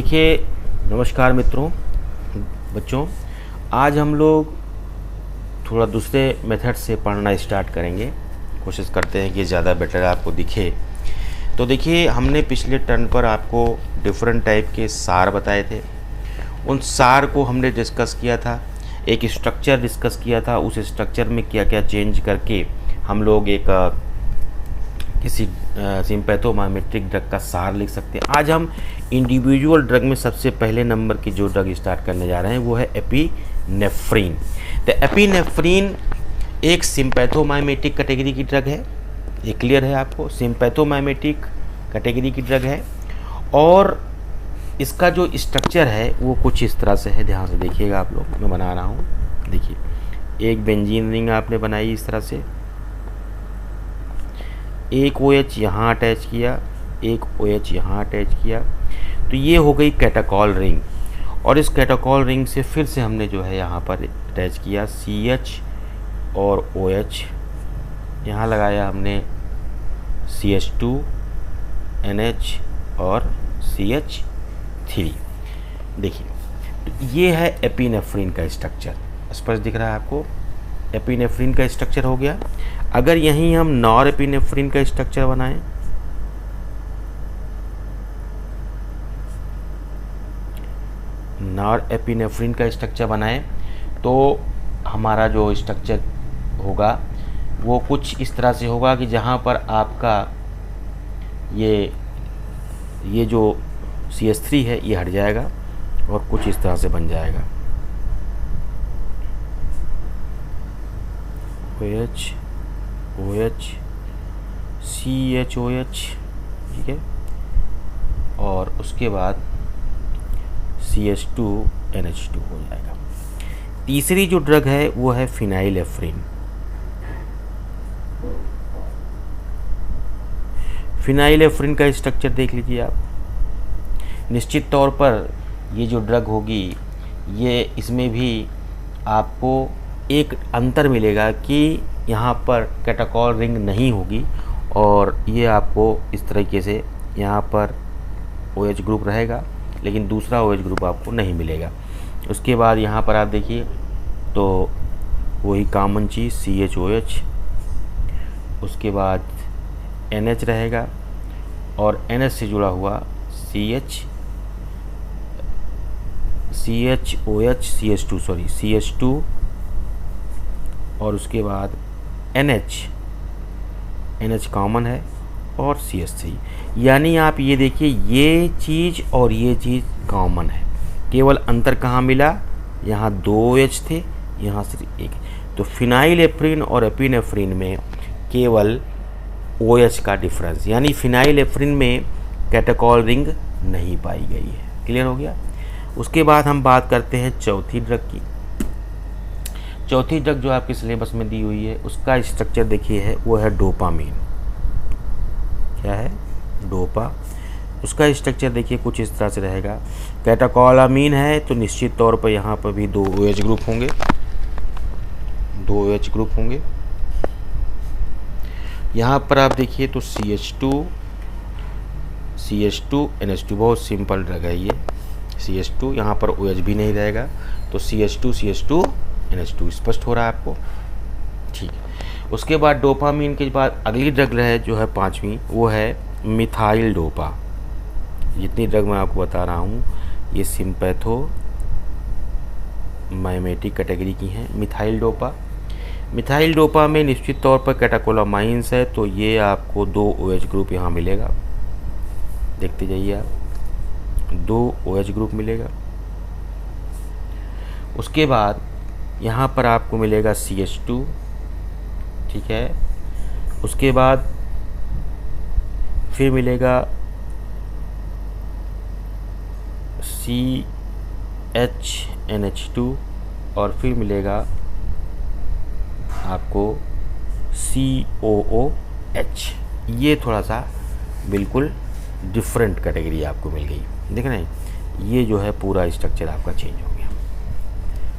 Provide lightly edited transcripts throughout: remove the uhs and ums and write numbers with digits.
देखिए, नमस्कार मित्रों, बच्चों। आज हम लोग थोड़ा दूसरे मेथड से पढ़ना स्टार्ट करेंगे। कोशिश करते हैं कि ज़्यादा बेटर आपको दिखे। तो देखिए, हमने पिछले टर्न पर आपको डिफरेंट टाइप के सार बताए थे। उन सार को हमने डिस्कस किया था, एक स्ट्रक्चर डिस्कस किया था। उस स्ट्रक्चर में क्या क्या चेंज करके हम लोग एक किसी सिम्पैथोमाइमेटिक ड्रग का सार लिख सकते हैं। आज हम इंडिविजुअल ड्रग में सबसे पहले नंबर की जो ड्रग स्टार्ट करने जा रहे हैं वो है एपिनेफ्रीन। तो एपिनेफ्रीन एक सिम्पैथोमाइमेटिक कैटेगरी की ड्रग है। ये क्लियर है आपको? सिम्पैथोमाइमेटिक कैटेगरी की ड्रग है और इसका जो स्ट्रक्चर है वो कुछ इस तरह से है। ध्यान से देखिएगा आप लोग, मैं बना रहा हूँ। देखिए, एक बेंजीन रिंग आपने बनाई इस तरह से, एक OH यहाँ अटैच किया, एक OH यहाँ अटैच किया, तो ये हो गई कैटाकॉल रिंग। और इस कैटाकॉल रिंग से फिर से हमने जो है यहाँ पर अटैच किया CH और OH, यहाँ लगाया हमने CH2 NH और CH3। देखिए, तो ये है एपिनेफ्रीन का स्ट्रक्चर। स्पष्ट दिख रहा है आपको? एपिनेफ्रीन का स्ट्रक्चर हो गया। अगर यहीं हम नॉर एपिनेफ्रीन का स्ट्रक्चर बनाएं, नॉर एपिनेफ्रीन का स्ट्रक्चर बनाएं तो हमारा जो स्ट्रक्चर होगा वो कुछ इस तरह से होगा कि जहाँ पर आपका ये जो CH3 है ये हट जाएगा और कुछ इस तरह से बन जाएगा। OH OH CHOH, ठीक है, और उसके बाद CH2 NH2 हो जाएगा। तीसरी जो ड्रग है वो है फिनाइलेफ्रिन। फिनाइलेफ्रिन का स्ट्रक्चर देख लीजिए आप। निश्चित तौर पर ये जो ड्रग होगी ये इसमें भी आपको एक अंतर मिलेगा कि यहाँ पर कैटाकॉल रिंग नहीं होगी और ये आपको इस तरीके से यहाँ पर OH ग्रुप रहेगा लेकिन दूसरा OH ग्रुप आपको नहीं मिलेगा। उसके बाद यहाँ पर आप देखिए तो वही कॉमन चीज़ CHOH, उसके बाद NH रहेगा और NH से जुड़ा हुआ CH2 और उसके बाद NH कॉमन है और CH3। यानी आप ये देखिए, ये चीज़ और ये चीज़ कॉमन है। केवल अंतर कहाँ मिला? यहाँ 2 OH थे, यहाँ सिर्फ एक। तो फिनाइलेफ्रिन और एपिनेफ्रिन में केवल OH का डिफरेंस, यानी फिनाइलेफ्रिन में कैटाकॉल रिंग नहीं पाई गई है। क्लियर हो गया? उसके बाद हम बात करते हैं चौथी ड्रग की। चौथी ड्रग जो आपके सिलेबस में दी हुई है उसका स्ट्रक्चर देखिए है, वो है डोपामीन। क्या है? डोपा। उसका स्ट्रक्चर देखिए कुछ इस तरह से रहेगा। कैटाकॉलामीन है तो निश्चित तौर पर यहाँ पर भी 2 OH ग्रुप होंगे, 2 OH ग्रुप होंगे। यहाँ पर आप देखिए तो CH2 NH2, बहुत सिंपल ड्रग है ये। CH2, यहाँ पर OH भी नहीं रहेगा तो CH2 NH2। स्पष्ट हो रहा है आपको? ठीक है। उसके बाद डोपामीन के बाद अगली ड्रग है जो है पांचवी, वो है मिथाइल डोपा। जितनी ड्रग मैं आपको बता रहा हूँ ये सिम्पैथोमाइमेटिक कैटेगरी की हैं। मिथाइल डोपा में निश्चित तौर पर कैटाकोलामाइंस है तो ये आपको 2 OH ग्रुप यहाँ मिलेगा। देखते जाइए आप, 2 OH ग्रुप मिलेगा। उसके बाद यहाँ पर आपको मिलेगा CH2, ठीक है। उसके बाद फिर मिलेगा CHNH2 और फिर मिलेगा आपको COOH। ये थोड़ा सा बिल्कुल डिफरेंट कैटेगरी आपको मिल गई। देख रहे हैं, ये जो है पूरा स्ट्रक्चर आपका चेंज हो गया।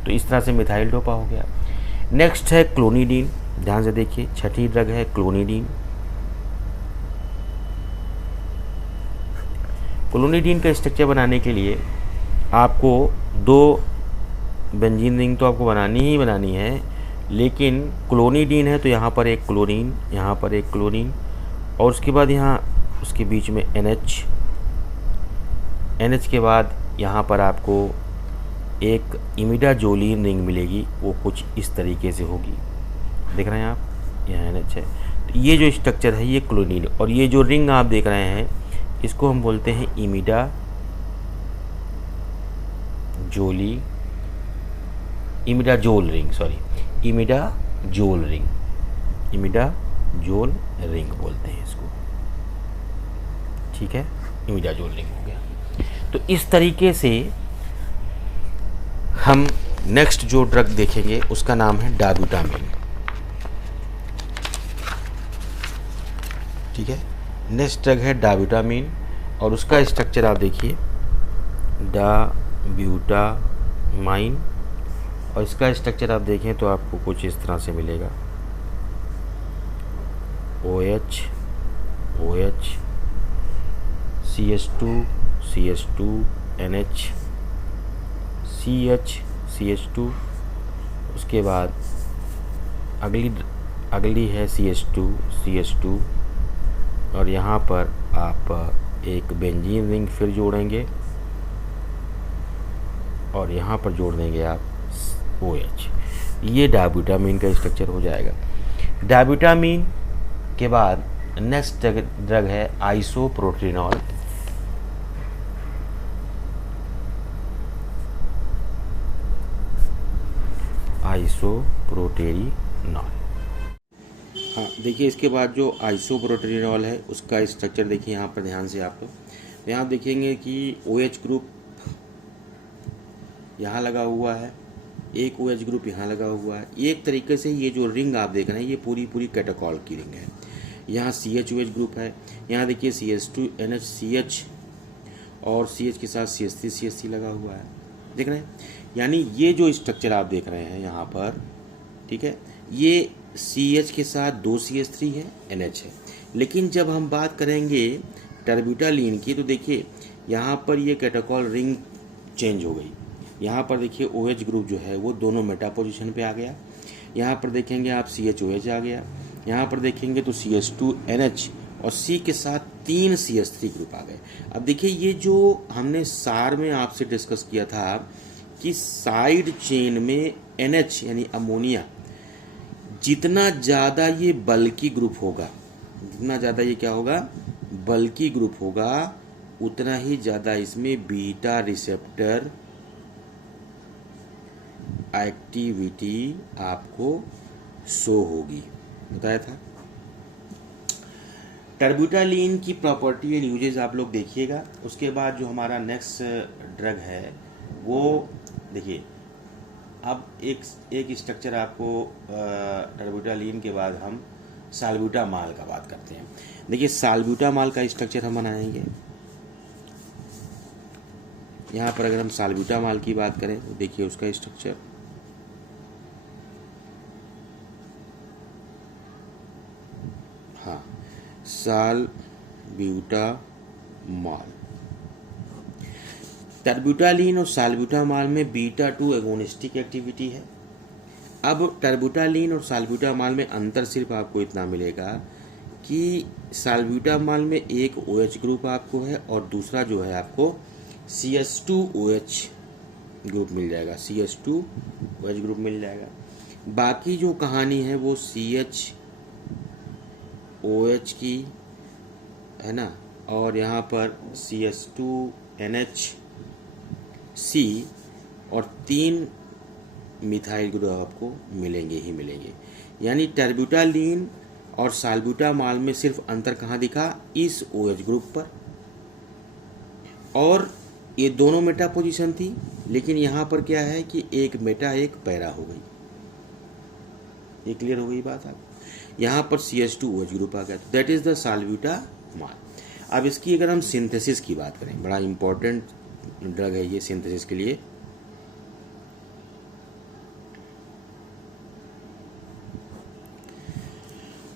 तो इस तरह से मिथाइल डोपा हो गया। नेक्स्ट है क्लोनिडीन। ध्यान से देखिए, छठी ड्रग है क्लोनिडीन। क्लोनिडीन का स्ट्रक्चर बनाने के लिए आपको 2 बेंजीन रिंग तो आपको बनानी है, लेकिन क्लोनिडीन है तो यहाँ पर एक क्लोरीन, यहाँ पर एक क्लोरीन, और उसके बाद यहाँ उसके बीच में NH के बाद यहाँ पर आपको एक इमिडाजोलिन रिंग मिलेगी, वो कुछ इस तरीके से होगी। देख रहे हैं आप, यहाँ NH है। तो ये जो स्ट्रक्चर है ये क्लोरीन, और ये जो रिंग आप देख रहे हैं इसको हम बोलते हैं इमिडाजोल रिंग बोलते हैं इसको, ठीक है, इमिडाजोल रिंग हो गया। तो इस तरीके से हम नेक्स्ट जो ड्रग देखेंगे उसका नाम है डाबूटामाइन, ठीक है। नेक्स्ट ड्रग है डाबूटामाइन, और उसका स्ट्रक्चर आप देखिए, डाबूटामाइन, और इसका स्ट्रक्चर आप देखें तो आपको कुछ इस तरह से मिलेगा, OH CH2 NH CH2, उसके बाद अगली है CH2, और यहाँ पर आप एक बेंजीन रिंग फिर जोड़ेंगे, और यहाँ पर जोड़ देंगे आप OH। ये डाबूटामाइन का स्ट्रक्चर हो जाएगा। डाबूटामाइन के बाद नेक्स्ट ड्रग है आइसोप्रोटेनॉल। हाँ, देखिए इसके बाद जो आइसोप्रोटेनॉल है उसका स्ट्रक्चर देखिए यहाँ पर ध्यान से आप लोग, यहाँ देखेंगे कि OH ग्रुप यहाँ लगा हुआ है, एक OH ग्रुप यहाँ लगा हुआ है। एक तरीके से ये जो रिंग आप देख रहे हैं ये पूरी कैटाकॉल की रिंग है। यहाँ CH-OH ग्रुप है, यहाँ देखिए CH2 NH CH, और CH के साथ CH3 CH3 लगा हुआ है, देख रहे हैं। यानी ये जो स्ट्रक्चर आप देख रहे हैं यहाँ पर, ठीक है, ये CH के साथ 2 CH3 है, NH है। लेकिन जब हम बात करेंगे टर्बिटालीन की तो देखिए यहाँ पर ये कैटाकॉल रिंग चेंज हो गई। यहाँ पर देखिए OH ग्रुप जो है वो दोनों मेटा पोजीशन पे आ गया। यहाँ पर देखेंगे आप CH-OH आ गया। यहाँ पर देखेंगे तो CH2 NH और C के साथ 3 CH3 ग्रुप आ गए। अब देखिए ये जो हमने सार में आपसे डिस्कस किया था कि साइड चेन में NH यानी अमोनिया, जितना ज़्यादा ये बल्की ग्रुप होगा, जितना ज़्यादा ये क्या होगा, बल्की ग्रुप होगा, उतना ही ज़्यादा इसमें बीटा रिसेप्टर एक्टिविटी आपको शो होगी, बताया था। टर्बिटालीन की प्रॉपर्टी एंड यूजेस आप लोग देखिएगा। उसके बाद जो हमारा नेक्स्ट ड्रग है वो देखिए, अब एक स्ट्रक्चर आपको टर्बिटालीन के बाद हम साल्ब्यूटामाल का बात करते हैं। देखिए साल्ब्यूटामाल का स्ट्रक्चर हम बनाएंगे। यहाँ पर अगर हम साल्ब्यूटामाल की बात करें तो देखिए उसका स्ट्रक्चर, हाँ, साल्ब्यूटामाल। टर्बिटालीन और साल्ब्यूटामाल में बीटा-2 एगोनिस्टिक एक्टिविटी है। अब टर्बिटालीन और साल्ब्यूटामाल में अंतर सिर्फ आपको इतना मिलेगा कि साल्ब्यूटामाल में एक OH ग्रुप आपको है और दूसरा जो है आपको CH2OH ग्रुप मिल जाएगा, CH2OH ग्रुप मिल जाएगा। बाकी जो कहानी है वो CH-OH की है ना, और यहाँ पर CH2NH-C और 3 मिथाइल ग्रुप आपको मिलेंगे ही मिलेंगे। यानी टर्बिटालीन और साल्ब्यूटामाल में सिर्फ अंतर कहाँ दिखा, इस OH ग्रुप पर, और ये दोनों मेटा पोजीशन थी, लेकिन यहाँ पर क्या है कि एक मेटा एक पैरा हो गई। ये क्लियर हो गई बात आप। यहाँ पर CH2OH ग्रुप आ गया, दैट इज द साल्ब्यूटामाल। अब इसकी अगर हम सिंथेसिस की बात करें, बड़ा इंपॉर्टेंट ड्रग है ये सिंथेसिस के लिए।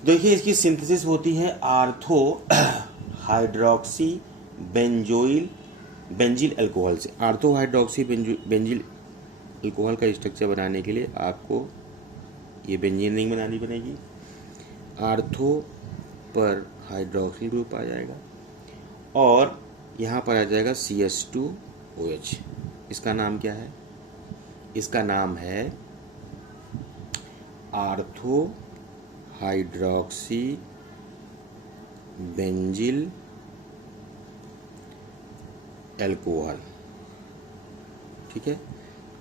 देखिए इसकी सिंथेसिस होती है आर्थो हाइड्रोक्सी बेंजिल अल्कोहल से। आर्थो हाइड्रोक्सी बेंजिल अल्कोहल का स्ट्रक्चर बनाने के लिए आपको ये बेंजीन रिंग बनानी पड़ेगी। आर्थो पर हाइड्रोक्सिल ग्रुप आ जाएगा और यहाँ पर आ जाएगा CH2OH। इसका नाम क्या है? इसका नाम है आर्थो हाइड्रोक्सी बेंजिल अल्कोहल। ठीक है,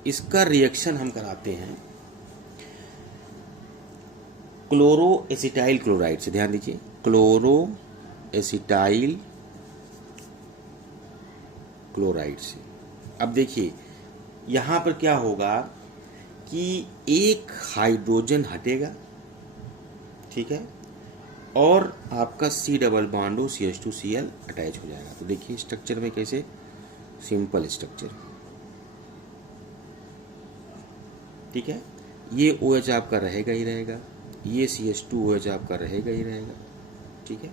इसका रिएक्शन हम कराते हैं क्लोरो एसिटाइल क्लोराइड से। ध्यान दीजिए, क्लोरो एसिटाइल क्लोराइड से। अब देखिए यहाँ पर क्या होगा कि एक हाइड्रोजन हटेगा, ठीक है, और आपका C double bond CH2Cl attach हो जाएगा। तो देखिए स्ट्रक्चर में कैसे सिंपल स्ट्रक्चर, ठीक है, ये OH आपका रहेगा ही रहेगा, ये CH2OH आपका रहेगा ही रहेगा। ठीक है,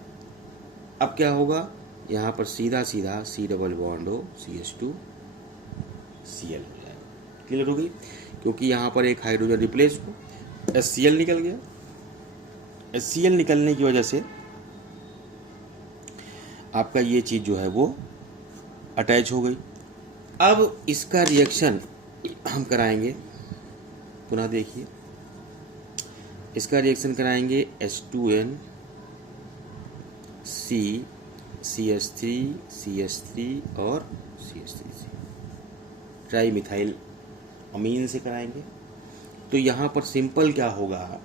अब क्या होगा, यहाँ पर सीधा सीधा C डबल बॉन्ड CH2Cl हो जाएगा। क्लियर हो गई? क्योंकि यहाँ पर एक हाइड्रोजन रिप्लेस हो, HCl निकल गया। HCl निकलने की वजह से आपका ये चीज़ जो है वो अटैच हो गई। अब इसका रिएक्शन हम कराएंगे, पुनः देखिए, इसका रिएक्शन कराएंगे H2N C CH3 CH3 और CH3 ट्राई मिथाइल अमीन से कराएंगे। तो यहाँ पर सिंपल क्या होगा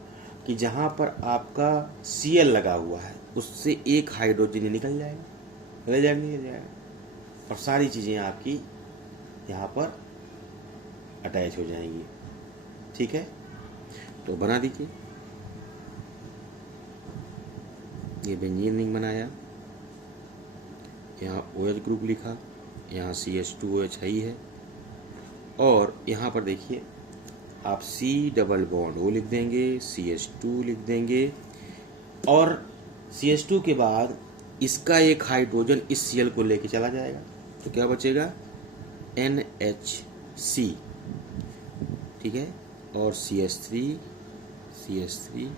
कि जहाँ पर आपका Cl लगा हुआ है उससे एक हाइड्रोजन निकल जाएगा और सारी चीज़ें आपकी यहाँ पर अटैच हो जाएंगी। ठीक है, तो बना दीजिए। ये बेंजीन रिंग बनाया, यहाँ OH ग्रुप लिखा, यहाँ CH2OH ही है, और यहाँ पर देखिए आप C डबल बॉन्ड O लिख देंगे, CH2 लिख देंगे, और CH2 के बाद इसका एक हाइड्रोजन इस Cl को लेके चला जाएगा। तो क्या बचेगा? NHC, ठीक है, और CH3 CH3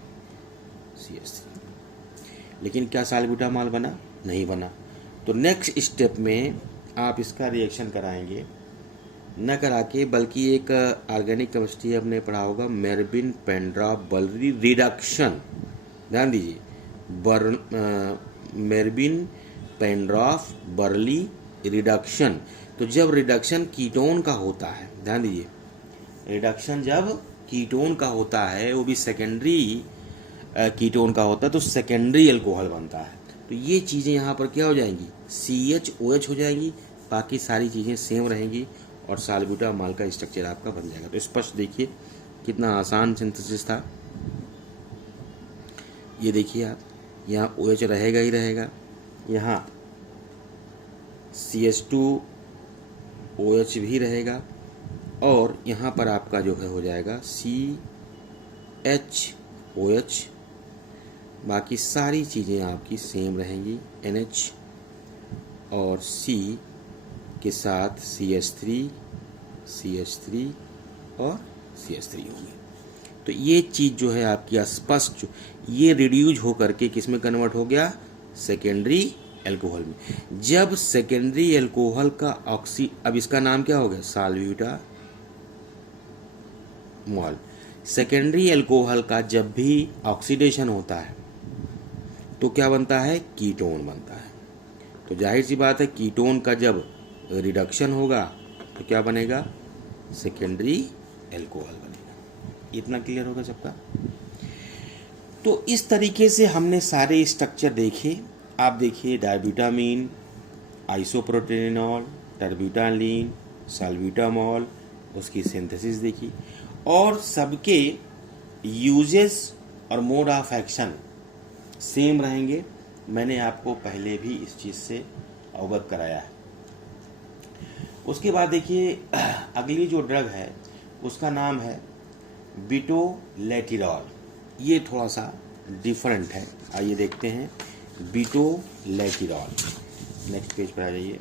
CH3। लेकिन क्या साल्ब्यूटामॉल बना? नहीं बना। तो नेक्स्ट स्टेप में आप इसका रिएक्शन कराएंगे, न करा के, बल्कि एक ऑर्गेनिक केमिस्ट्री आपने पढ़ा होगा, मेरबिन पेंड्रॉफ बर्ली रिडक्शन। ध्यान दीजिए, मेरबिन पेंड्रॉफ बर्ली रिडक्शन। तो जब रिडक्शन कीटोन का होता है, ध्यान दीजिए, रिडक्शन जब कीटोन का होता है, वो भी सेकेंडरी कीटोन का होता है, तो सेकेंडरी अल्कोहल बनता है। तो ये चीज़ें यहाँ पर क्या हो जाएंगी? CHOH हो जाएंगी, बाकी सारी चीज़ें सेम रहेंगी और साल्ब्यूटामॉल का स्ट्रक्चर आपका बन जाएगा। तो स्पष्ट देखिए कितना आसान सिंथेसिस था। ये देखिए आप, यहाँ OH रहेगा ही रहेगा, यहाँ CH2OH भी रहेगा, और यहाँ पर आपका जो है हो जाएगा CHOH। बाकी सारी चीज़ें आपकी सेम रहेंगी, NH और C के साथ CH3 और CH3 होंगे। तो ये चीज़ जो है आपकी स्पष्ट, ये रिड्यूज होकर के किस में कन्वर्ट हो गया? सेकेंडरी अल्कोहल में। जब सेकेंडरी अल्कोहल का अब इसका नाम क्या हो गया? साल्ब्यूटामॉल। सेकेंडरी अल्कोहल का जब भी ऑक्सीडेशन होता है तो क्या बनता है? कीटोन बनता है। तो जाहिर सी बात है, कीटोन का जब रिडक्शन होगा तो क्या बनेगा? सेकेंडरी अल्कोहल बनेगा। इतना क्लियर होगा सबका? तो इस तरीके से हमने सारे स्ट्रक्चर देखे। आप देखिए, डायब्यूटामीन, आइसोप्रोटेनॉल, टर्ब्यूटालीन, साल्ब्यूटामॉल, उसकी सिंथेसिस देखी, और सबके यूजेस और मोड ऑफ एक्शन सेम रहेंगे। मैंने आपको पहले भी इस चीज़ से अवगत कराया है। उसके बाद देखिए, अगली जो ड्रग है उसका नाम है बिटोलेटिरॉल। ये थोड़ा सा डिफरेंट है, आइए देखते हैं। बिटोलेटिरॉल, नेक्स्ट पेज पर आ जाइए।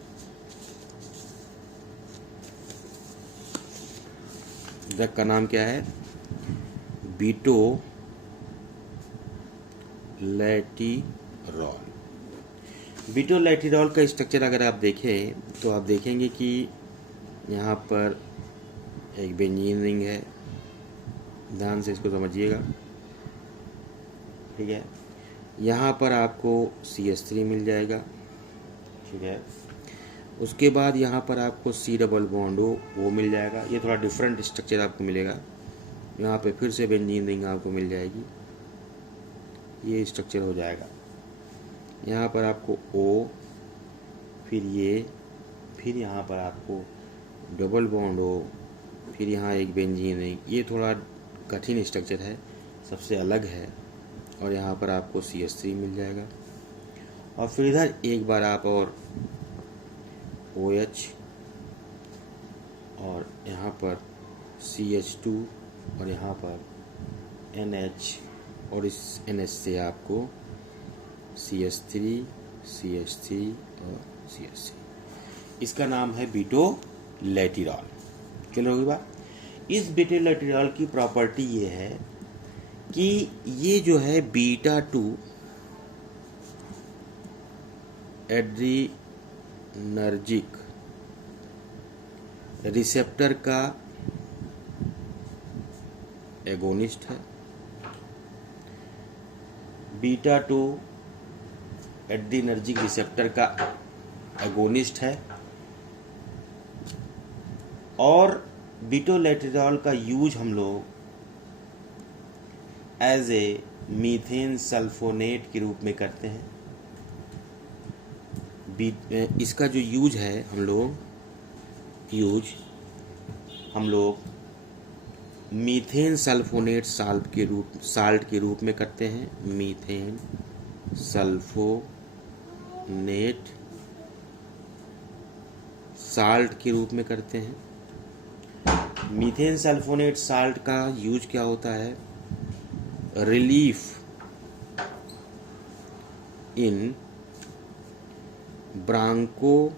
ड्रग का नाम क्या है? बीटोलैटिरॉल। बीटोलैटिरॉल का स्ट्रक्चर अगर आप देखें तो आप देखेंगे कि यहाँ पर एक बेंजीन रिंग है, ध्यान से इसको समझिएगा, ठीक है। यहाँ पर आपको CH3 मिल जाएगा, ठीक है। उसके बाद यहाँ पर आपको C डबल बॉन्ड वो मिल जाएगा। ये थोड़ा डिफरेंट स्ट्रक्चर आपको मिलेगा। यहाँ पे फिर से बेंजीन रिंग आपको मिल जाएगी, ये स्ट्रक्चर हो जाएगा। यहाँ पर आपको O, फिर ये, फिर यहाँ पर आपको डबल बॉन्ड O, फिर यहाँ एक बेंजीन रिंग। ये थोड़ा कठिन स्ट्रक्चर है, सबसे अलग है। और यहाँ पर आपको CH3 मिल जाएगा। और फिर इधर एक बार आप और OH, और यहाँ पर CH2, और यहाँ पर NH, और इस NH से आपको CH3, CH3 और CH3। इसका नाम है बीटोलैटिरॉल। क्लियर होगी बात? इस बीटोलैटिरॉल की प्रॉपर्टी ये है कि ये जो है बीटा-2 एड्रीनर्जिक रिसेप्टर का एगोनिस्ट है। बीटा-2 एड्रीनर्जिक रिसेप्टर का एगोनिस्ट है। और बीटोलैटिरॉल का यूज हम लोग एज ए मीथेन सल्फोनेट के रूप में करते हैं। इसका जो यूज है हम लोग मीथेन सल्फोनेट साल्ट के रूप में करते हैं। मीथेन सल्फोनेट साल्ट के रूप में करते हैं। मीथेन सल्फोनेट साल्ट का यूज क्या होता है? Relief in Bronco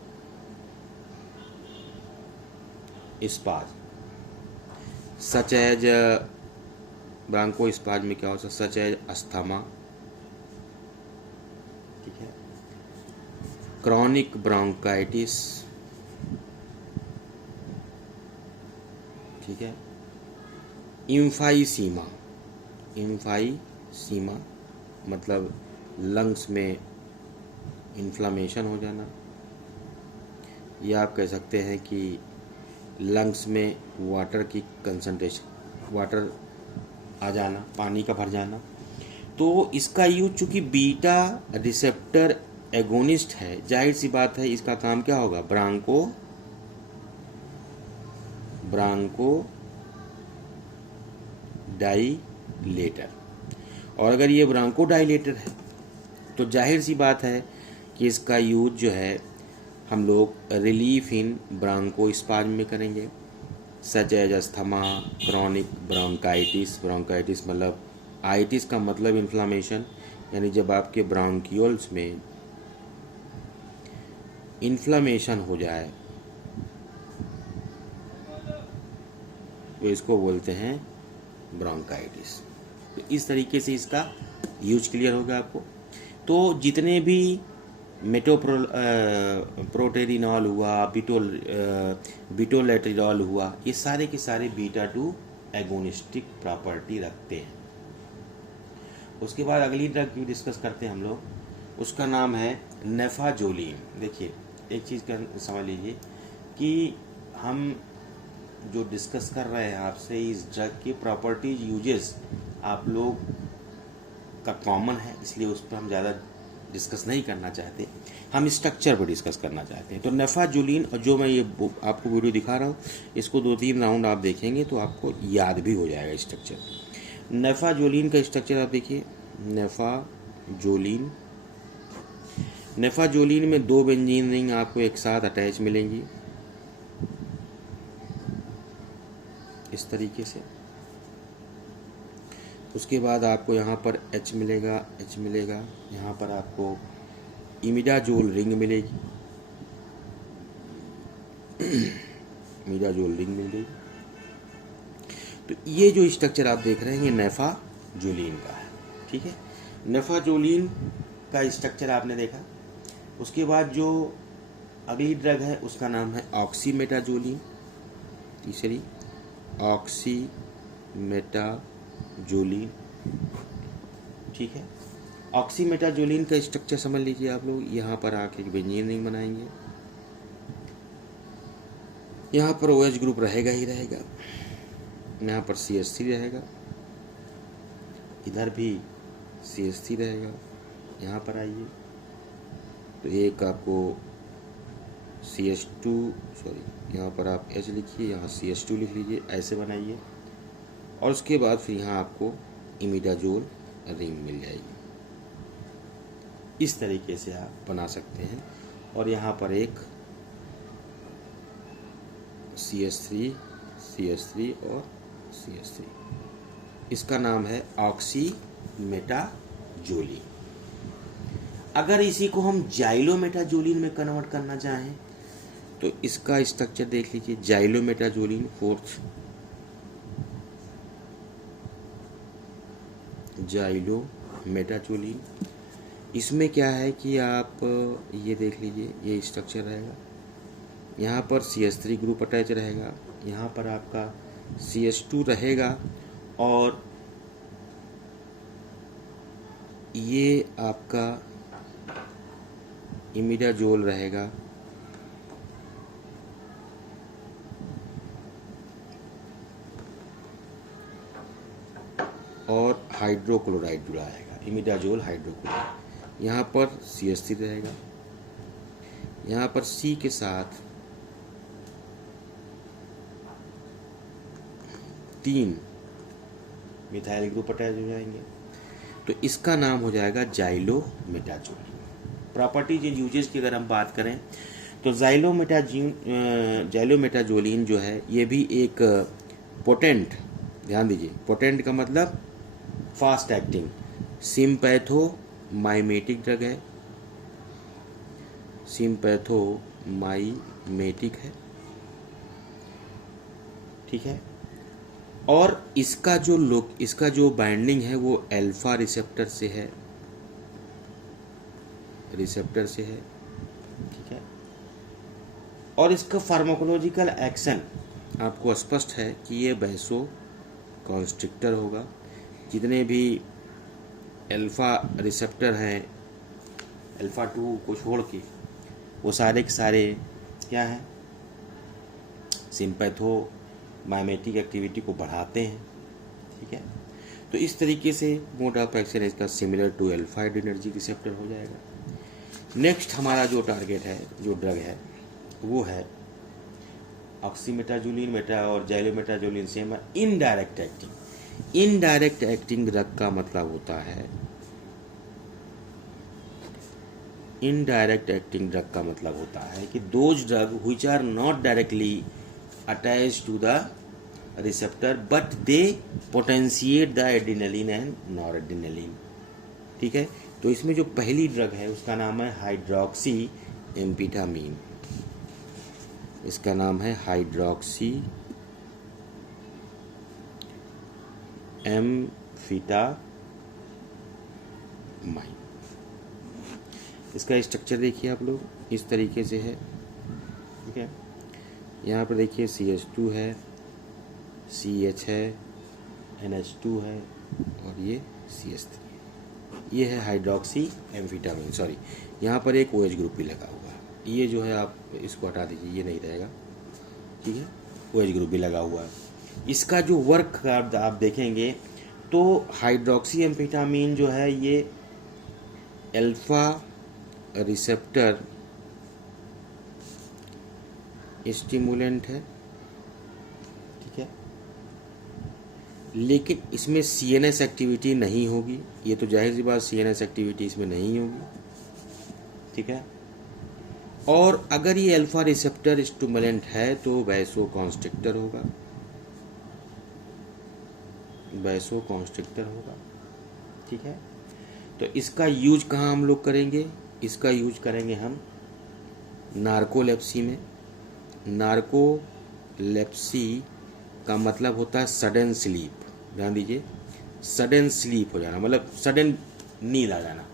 spas, such as bronchospasm में क्या होता है? सच एज अस्थमा, ठीक है, क्रॉनिक ब्रोंकाइटिस, ठीक है, इम्फाइसीमा मतलब लंग्स में इन्फ्लामेशन हो जाना, या आप कह सकते हैं कि लंग्स में वाटर की कंसंट्रेशन, वाटर आ जाना, पानी का भर जाना। तो इसका यूज चूंकि बीटा रिसेप्टर एगोनिस्ट है, जाहिर सी बात है इसका काम क्या होगा? Bronco dilator. और अगर ये ब्रांको डाइलेटर है तो जाहिर सी बात है कि इसका यूज जो है हम लोग रिलीफ इन ब्रांको स्पाज्म में करेंगे, such as asthma, chronic bronchitis मतलब आइटिस का मतलब इन्फ्लामेशन, यानी जब आपके ब्रांकियोल्स में इन्फ्लामेशन हो जाए तो इसको बोलते हैं ब्रोंकाइटिस। तो इस तरीके से इसका यूज क्लियर होगा आपको। तो जितने भी मेटोप्रोटेरिनॉल हुआ, बीटोलैटिरॉल हुआ, ये सारे के सारे बीटा-2 एगोनिस्टिक प्रॉपर्टी रखते हैं। उसके बाद अगली ड्रग की डिस्कस करते हैं हम लोग, उसका नाम है नेफाजोलिन। देखिए एक चीज़ का समझ लीजिए कि हम जो डिस्कस कर रहे हैं आपसे, इस ड्रग की प्रॉपर्टीज यूजेस आप लोग का कॉमन है, इसलिए उस पर हम ज़्यादा डिस्कस नहीं करना चाहते, हम स्ट्रक्चर पर डिस्कस करना चाहते हैं। तो नेफाजोलिन, और जो मैं ये आपको वीडियो दिखा रहा हूँ, इसको 2-3 राउंड आप देखेंगे तो आपको याद भी हो जाएगा स्ट्रक्चर। नेफाजोलिन का स्ट्रक्चर आप देखिए। नेफाजोलिन में 2 बेंजीन रिंग आपको एक साथ अटैच मिलेंगी इस तरीके से। उसके बाद आपको यहाँ पर H मिलेगा, यहाँ पर आपको इमिडाजोल रिंग मिलेगी, इमिडाजोल रिंग मिल गई। तो ये जो स्ट्रक्चर आप देख रहे हैं ये नेफाजोलिन का है, ठीक है। नेफाजोलिन का स्ट्रक्चर आपने देखा। उसके बाद जो अगली ड्रग है उसका नाम है ऑक्सीमेटाजोलिन, तीसरी ऑक्सीमेटाजोलिन, ठीक है। ऑक्सीमेटाजोलिन का स्ट्रक्चर समझ लीजिए आप लोग। यहाँ पर आके एक बेंजीन रिंग बनाएंगे, यहाँ पर OH ग्रुप रहेगा ही रहेगा, यहाँ पर CH3 रहेगा, इधर भी CH3 रहेगा। यहाँ पर आइए तो एक आपको CH2 सॉरी यहाँ पर आप H लिखिए, यहाँ CH2 लिख लीजिए, ऐसे बनाइए। और उसके बाद फिर यहाँ आपको इमिडाजोल रिंग मिल जाएगी। इस तरीके से आप बना सकते हैं। और यहाँ पर एक CH3 CH3 और CH3, इसका नाम है ऑक्सीमेटाजोलिन। अगर इसी को हम जाइलोमेटाजोलिन में कन्वर्ट करना चाहें तो इसका स्ट्रक्चर देख लीजिए। जाइलोमेटाजोलिन फोर्थ, जाइलोमेटाजोलिन, इसमें क्या है कि आप ये देख लीजिए, ये स्ट्रक्चर रहेगा। यहाँ पर CH3 ग्रुप अटैच रहेगा, यहाँ पर आपका CH2 रहेगा और ये आपका इमिडाजोल रहेगा। और हाइड्रोक्लोराइड जुड़ा रहेगा, इमिडाजोल हाइड्रोक्लोराइड। यहाँ पर CH3 रहेगा, यहाँ पर C के साथ 3 मिथाइल ग्रुप अटैच हो जाएंगे। तो इसका नाम हो जाएगा जाइलोमेटाजोलिन। प्रॉपर्टीज एंड यूजेस की अगर हम बात करें तो जाइलोमेटाजोलिन जो है ये भी एक पोटेंट, ध्यान दीजिए, पोटेंट का मतलब फास्ट एक्टिंग सिम्पैथोमाइमेटिक ड्रग है, सिम्पैथोमाइमेटिक है, ठीक है। और इसका जो बाइंडिंग है वो अल्फा रिसेप्टर से है, ठीक है। और इसका फार्माकोलॉजिकल एक्शन आपको स्पष्ट है कि ये वैसो कॉन्स्ट्रिक्टर होगा। जितने भी अल्फा रिसेप्टर हैं, अल्फा 2 को छोड़ के, वो सारे के सारे क्या हैं, सिम्पैथोमाइमेटिक एक्टिविटी को बढ़ाते हैं, ठीक है। तो इस तरीके से मोड ऑफ एक्शन इसका similar to alpha adrenergic receptor हो जाएगा। नेक्स्ट हमारा जो टारगेट है, जो ड्रग है, वो है ऑक्सीमेटाजोलिन, मेटा और जाइलोमेटाजोलिन सेम है, indirect acting. Indirect acting drug का मतलब होता है, इनडायरेक्ट एक्टिंग ड्रग का मतलब होता है कि those drug which are not directly attached to the receptor but they potentiate the adrenaline and noradrenaline, ठीक है। तो इसमें जो पहली ड्रग है उसका नाम है हाइड्रोक्सी एम्फेटामिन, इसका नाम है हाइड्रोक्सी एम्फेटामाइन। इसका स्ट्रक्चर देखिए आप लोग, इस तरीके से है, ठीक है। यहाँ पर देखिए CH2 है, CH है, NH2 है और ये CH3 है। ये है हाइड्रोक्सी एम्फेटामिन, सॉरी यहाँ पर एक OH ग्रुप भी लगा हुआ है। ये जो है आप इसको हटा दीजिए, ये नहीं रहेगा, ठीक है। OH ग्रुप भी लगा हुआ है। इसका जो वर्क आप देखेंगे तो हाइड्रोक्सी एम्फेटामिन जो है ये अल्फा रिसेप्टर स्टिमुलेंट है, ठीक है। लेकिन इसमें CNS एक्टिविटी नहीं होगी, ये तो जाहिर सी बात, CNS एक्टिविटी इसमें नहीं होगी, ठीक है। और अगर ये अल्फा रिसेप्टर स्टिमुलेंट है तो वैसो कॉन्स्ट्रिक्टर होगा, वैसो कॉन्स्ट्रिक्टर होगा, ठीक है। तो इसका यूज कहाँ हम लोग करेंगे, इसका यूज करेंगे हम नार्कोलेप्सी में। नार्कोलेप्सी का मतलब होता है सडन स्लीप। ध्यान दीजिए, सडन स्लीप हो जाना मतलब सडन नींद आ जाना।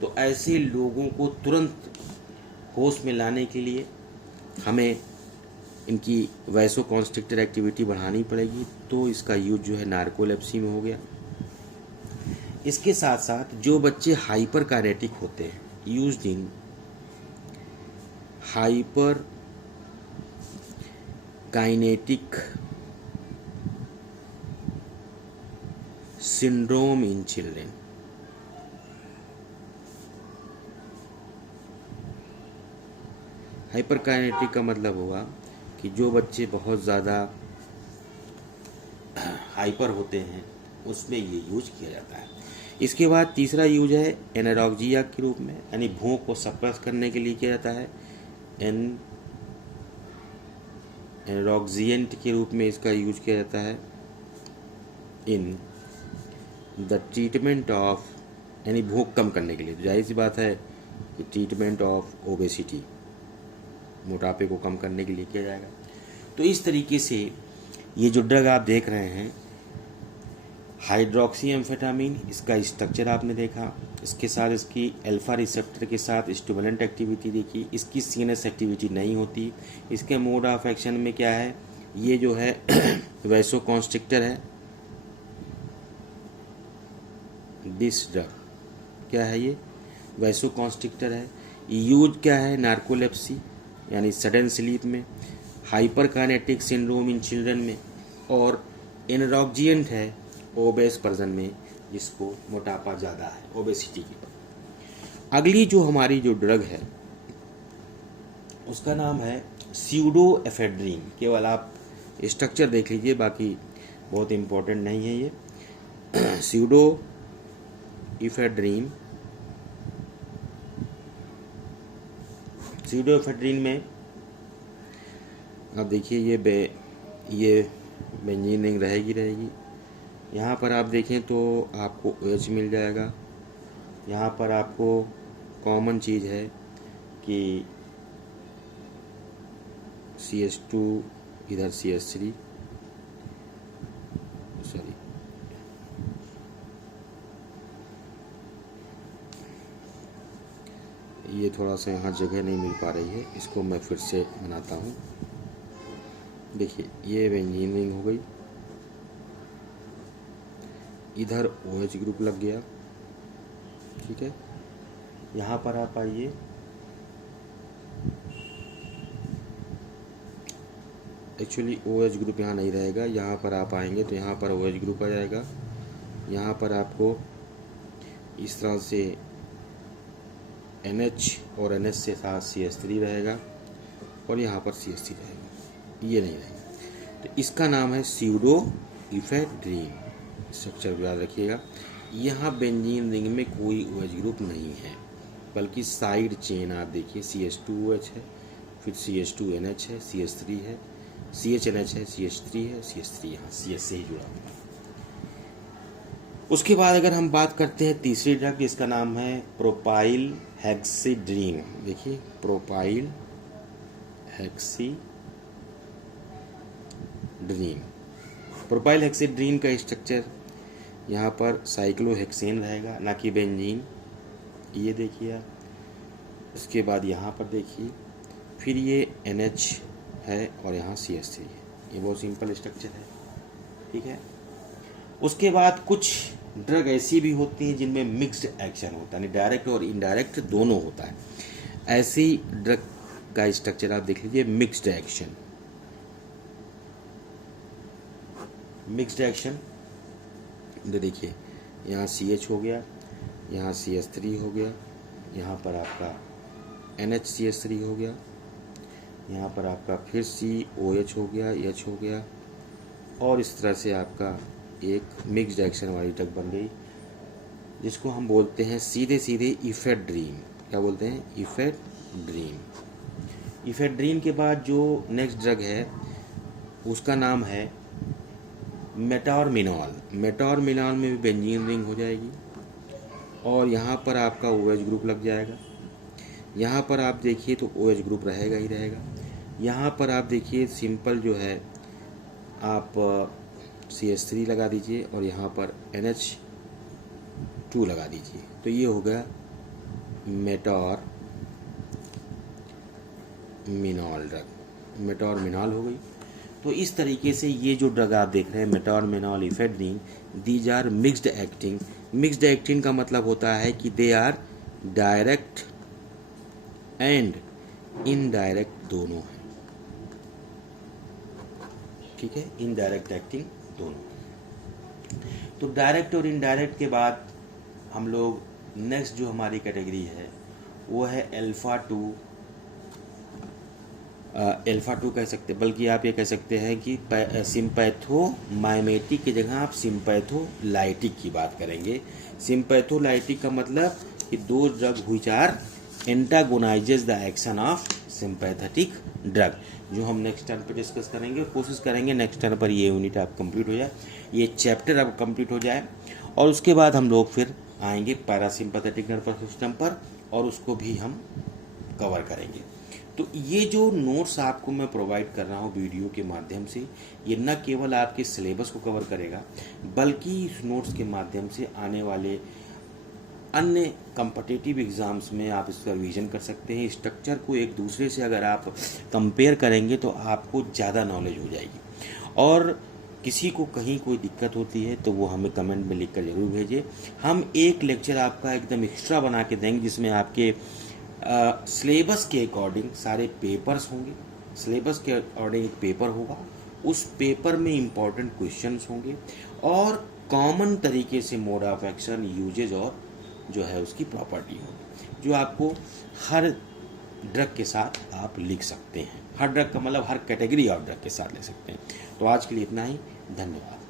तो ऐसे लोगों को तुरंत होश में लाने के लिए हमें इनकी वैसोकॉन्स्ट्रिक्टर एक्टिविटी बढ़ानी पड़ेगी। तो इसका यूज जो है नार्कोलेप्सी में हो गया। इसके साथ साथ जो बच्चे हाइपर काइनेटिक होते हैं, used in hyper kinetic syndrome in children. Hyper kinetic का मतलब होगा कि जो बच्चे बहुत ज़्यादा हाइपर होते हैं उसमें ये यूज किया जाता है। इसके बाद तीसरा यूज है एनारोक्सिया के रूप में, यानी भूख को सप्रेस करने के लिए किया जाता है। एनारोक्सिएंट के रूप में इसका यूज किया जाता है इन द ट्रीटमेंट ऑफ, यानी भूख कम करने के लिए। तो जाहिर सी बात है कि ट्रीटमेंट ऑफ ओबेसिटी, मोटापे को कम करने के लिए किया जाएगा। तो इस तरीके से ये जो ड्रग आप देख रहे हैं हाइड्रोक्सी एम्फेटामिन, इसका स्ट्रक्चर आपने देखा, इसके साथ इसकी अल्फा रिसेप्टर के साथ स्टिमुलेंट एक्टिविटी देखी, इसकी सीएनएस एक्टिविटी नहीं होती। इसके मोड ऑफ एक्शन में क्या है, ये जो है वैसोकॉन्स्ट्रिक्टर है। दिस ड्रग क्या है, ये वैसोकॉन्स्ट्रिक्टर है। यूज क्या है, नार्कोलेप्सी यानी सडन स्लीप में, hyper kinetic syndrome in children में, और एनारोक्सिएंट है ओबेस पर्सन में जिसको मोटापा ज़्यादा है, ओबेसिटी की। अगली जो हमारी जो ड्रग है उसका नाम है स्यूडोएफेड्रिन। केवल आप स्ट्रक्चर देख लीजिए, बाकी बहुत इम्पोर्टेंट नहीं है ये। स्यूडोएफेड्रिन में अब देखिए ये बेंजीन रिंग रहेगी। यहाँ पर आप देखें तो आपको OH मिल जाएगा। यहाँ पर आपको कॉमन चीज़ है कि CH2, इधर CH3, सॉरी ये थोड़ा सा यहाँ जगह नहीं मिल पा रही है, इसको मैं फिर से बनाता हूँ। देखिए ये बेंजीन रिंग हो गई, इधर OH ग्रुप लग गया, ठीक है। यहाँ पर आप आइए, एक्चुअली OH ग्रुप यहाँ नहीं रहेगा, यहाँ पर आप आएंगे तो यहाँ पर OH ग्रुप आ जाएगा। यहाँ पर आपको इस तरह से NH और NH से साथ CH3 रहेगा और यहाँ पर CH3 रहेगा, ये नहीं रहेगा। तो इसका नाम है स्यूडोएफेड्रिन। स्ट्रक्चर याद रखिएगा। यहाँ बेंजीन रिंग में कोई OH ग्रुप नहीं है, बल्कि साइड चेन आप देखिए CH2OH है, फिर CH2NH है, CH3 है, CHNH है, CH3 है, CH3 यहाँ CH से ही जुड़ा हुआ है। उसके बाद अगर हम बात करते हैं तीसरी ड्रग, इसका नाम है प्रोपाइल हेक्सीड्रीन। देखिए प्रोपाइल हेक्सीड्रीन। प्रोपाइल हेक्सीड्रीन का स्ट्रक्चर यहाँ पर साइक्लोहेक्सेन रहेगा, ना कि बेंजीन। ये देखिए आप, इसके बाद यहाँ पर देखिए, फिर ये NH है और यहाँ CH3 है। ये बहुत सिंपल स्ट्रक्चर है, ठीक है। उसके बाद कुछ ड्रग ऐसी भी होती हैं जिनमें मिक्स्ड एक्शन होता है, यानी डायरेक्ट और इनडायरेक्ट दोनों होता है। ऐसी ड्रग का स्ट्रक्चर आप देख लीजिए, मिक्स्ड एक्शन। मिक्स्ड एक्शन देखिए, यहाँ CH हो गया, यहाँ CH3 हो गया, यहाँ पर आपका NHCH3 हो गया, यहाँ पर आपका फिर COH हो गया, H हो गया, और इस तरह से आपका एक मिक्स्ड एक्शन वाली ड्रग बन गई, जिसको हम बोलते हैं सीधे सीधे इफेड्रीन। क्या बोलते हैं? इफेड्रीन। इफेड्रीन के बाद जो नेक्स्ट ड्रग है उसका नाम है मेटॉर्मिनॉल। मेटॉर्मिनॉल में भी बेंजीन रिंग हो जाएगी और यहाँ पर आपका OH ग्रुप लग जाएगा। यहाँ पर आप देखिए तो OH ग्रुप रहेगा ही रहेगा। यहाँ पर आप देखिए सिंपल जो है आप CH3 लगा दीजिए और यहाँ पर NH2 लगा दीजिए, तो ये हो गया मेटॉर्मिनॉल ड्रग, मेटॉर्मिनॉल हो गई। तो इस तरीके से ये जो ड्रग आप देख रहे हैं metaraminol, ephedrine, these are mixed acting. Mixed acting का मतलब होता है कि they are direct and indirect दोनों है, ठीक है, इनडायरेक्ट एक्टिंग दोनों। तो डायरेक्ट और इनडायरेक्ट के बाद हम लोग नेक्स्ट जो हमारी कैटेगरी है वो है अल्फा टू कह सकते हैं, बल्कि आप ये कह सकते हैं कि सिम्पैथोमाइमेटिक की जगह आप सिम्पैथोलाइटिक की बात करेंगे। सिम्पैथोलाइटिक का मतलब कि दो drug which are antagonizes the action of sympathetic drug, जो हम नेक्स्ट टर्न पर डिस्कस करेंगे। कोशिश करेंगे नेक्स्ट टर्न पर ये यूनिट आप कंप्लीट हो जाए, ये चैप्टर अब कंप्लीट हो जाए, और उसके बाद हम लोग फिर आएंगे पैरासिम्पैथेटिक नर्वस सिस्टम पर और उसको भी हम कवर करेंगे। तो ये जो नोट्स आपको मैं प्रोवाइड कर रहा हूँ वीडियो के माध्यम से, ये न केवल आपके सिलेबस को कवर करेगा बल्कि इस नोट्स के माध्यम से आने वाले अन्य कॉम्पिटिटिव एग्ज़ाम्स में आप इसका रिवीजन कर सकते हैं। स्ट्रक्चर को एक दूसरे से अगर आप कंपेयर करेंगे तो आपको ज़्यादा नॉलेज हो जाएगी। और किसी को कहीं कोई दिक्कत होती है तो वो हमें कमेंट में लिखकर ज़रूर भेजें। हम एक लेक्चर आपका एकदम एक्स्ट्रा बना के देंगे जिसमें आपके सिलेबस के अकॉर्डिंग सारे पेपर्स होंगे। सिलेबस के अकॉर्डिंग एक पेपर होगा, उस पेपर में इम्पॉर्टेंट क्वेश्चंस होंगे और कॉमन तरीके से मोड ऑफ एक्शन, यूजेज और जो है उसकी प्रॉपर्टी होगी, जो आपको हर ड्रग के साथ आप लिख सकते हैं। हर ड्रग का मतलब हर कैटेगरी ऑफ ड्रग के साथ ले सकते हैं। तो आज के लिए इतना ही, धन्यवाद।